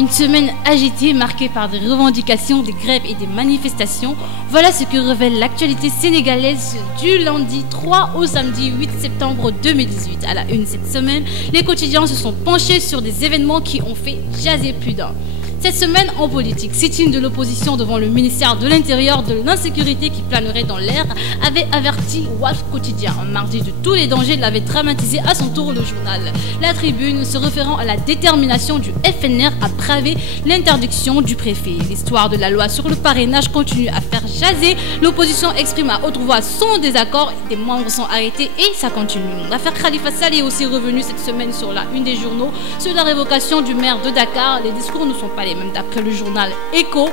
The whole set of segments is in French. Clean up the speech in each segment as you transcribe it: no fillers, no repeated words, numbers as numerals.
Une semaine agitée, marquée par des revendications, des grèves et des manifestations. Voilà ce que révèle l'actualité sénégalaise du lundi 3 au samedi 8 septembre 2018. À la une cette semaine, les quotidiens se sont penchés sur des événements qui ont fait jaser plus d'un. Cette semaine en politique, sit-in de l'opposition devant le ministère de l'Intérieur de l'insécurité qui planerait dans l'air avait averti Walf Quotidien. Mardi de tous les dangers l'avait dramatisé à son tour le journal. La Tribune se référant à la détermination du FNR à braver l'interdiction du préfet. L'histoire de la loi sur le parrainage continue à faire jaser. L'opposition exprime à haute voix son désaccord. Des membres sont arrêtés et ça continue. L'affaire Khalifa Sall est aussi revenue cette semaine sur la une des journaux sur la révocation du maire de Dakar. Les discours ne sont pas les même d'après le journal Echo.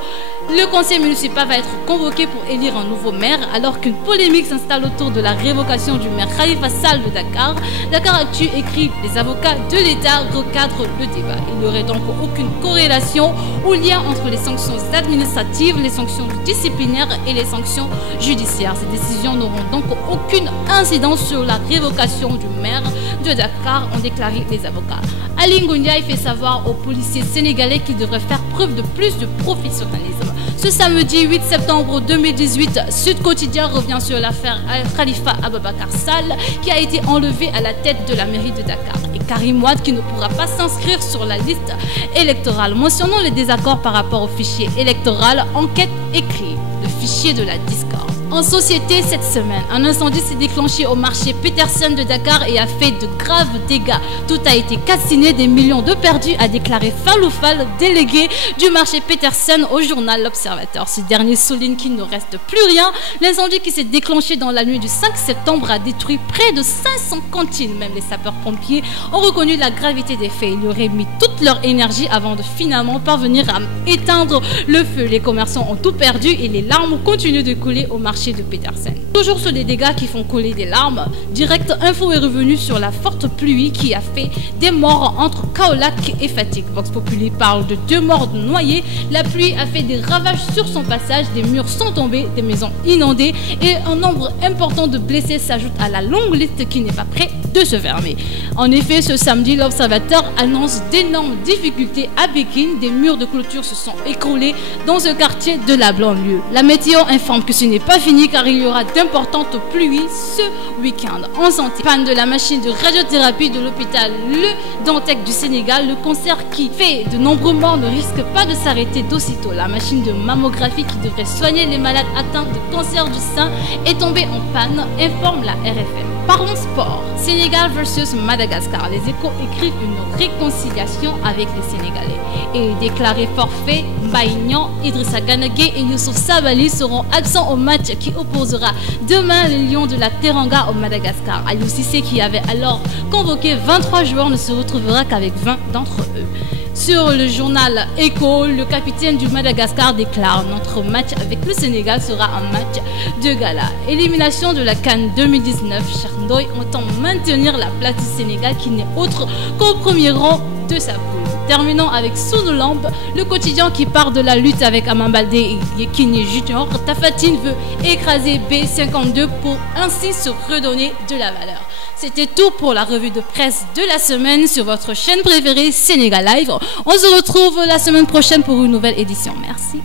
Le conseil municipal va être convoqué pour élire un nouveau maire alors qu'une polémique s'installe autour de la révocation du maire Khalifa Sall de Dakar. Dakaractu écrit « Les avocats de l'État recadrent le débat ». Il n'y aurait donc aucune corrélation ou lien entre les sanctions administratives, les sanctions disciplinaires et les sanctions judiciaires. Ces décisions n'auront donc aucune incidence sur la révocation du maire de Dakar, ont déclaré les avocats. Ali Ngoundiaye fait savoir aux policiers sénégalais qu'ils devraient faire preuve de plus de professionnalisme. Ce samedi 8 septembre 2018, Sud Quotidien revient sur l'affaire Khalifa Ababakar Sall qui a été enlevé à la tête de la mairie de Dakar et Karim Wade qui ne pourra pas s'inscrire sur la liste électorale. Mentionnons les désaccords par rapport au fichier électoral, enquête écrite, le fichier de la discorde. En société, cette semaine, un incendie s'est déclenché au marché Petersen de Dakar et a fait de graves dégâts. Tout a été calciné, des millions de perdus, a déclaré Faloufal, délégué du marché Petersen au journal L'Observateur. Ce dernier souligne qu'il ne reste plus rien. L'incendie qui s'est déclenché dans la nuit du 5 septembre a détruit près de 500 cantines. Même les sapeurs-pompiers ont reconnu la gravité des faits. Ils auraient mis toute leur énergie avant de finalement parvenir à éteindre le feu. Les commerçants ont tout perdu et les larmes continuent de couler au marché de Petersen. Toujours sur les dégâts qui font couler des larmes, Direct Info est revenu sur la forte pluie qui a fait des morts entre Kaolack et Fatick. Vox Populi parle de 2 morts noyés. La pluie a fait des ravages sur son passage, des murs sont tombés, des maisons inondées et un nombre important de blessés s'ajoute à la longue liste qui n'est pas près de se fermer. En effet, ce samedi, l'Observateur annonce d'énormes difficultés à Pékin. Des murs de clôture se sont écroulés dans ce quartier de la banlieue. La météo informe que ce n'est pas fini car il y aura d'importantes pluies ce week-end. En santé, panne de la machine de radiothérapie de l'hôpital Le Dantec du Sénégal. Le cancer qui fait de nombreux morts ne risque pas de s'arrêter d'aussitôt. La machine de mammographie qui devrait soigner les malades atteints de cancer du sein est tombée en panne, informe la RFM. Parlons sport. Sénégal versus Madagascar. Les Échos écrivent une réconciliation avec les Sénégalais. Et déclaré forfait, Mbaye-Niang, Idrissa Gana Gueye et Youssouf Sabaly seront absents au match qui opposera demain les Lions de la Teranga au Madagascar. Aliou Cissé, qui avait alors convoqué 23 joueurs, ne se retrouvera qu'avec 20 d'entre eux. Sur le journal Echo, le capitaine du Madagascar déclare « Notre match avec le Sénégal sera un match de gala ». Élimination de la CAN 2019, Cheikh Ndoye entend maintenir la place du Sénégal qui n'est autre qu'au premier rang de sa poule. Terminons avec Sous-Lambe, le quotidien qui part de la lutte avec Ama Baldé et Yekini Junior. Tapha Tine veut écraser B52 pour ainsi se redonner de la valeur. C'était tout pour la revue de presse de la semaine sur votre chaîne préférée Sénégal Live. On se retrouve la semaine prochaine pour une nouvelle édition. Merci.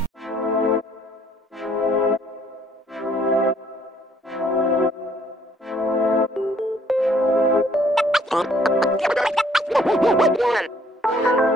One.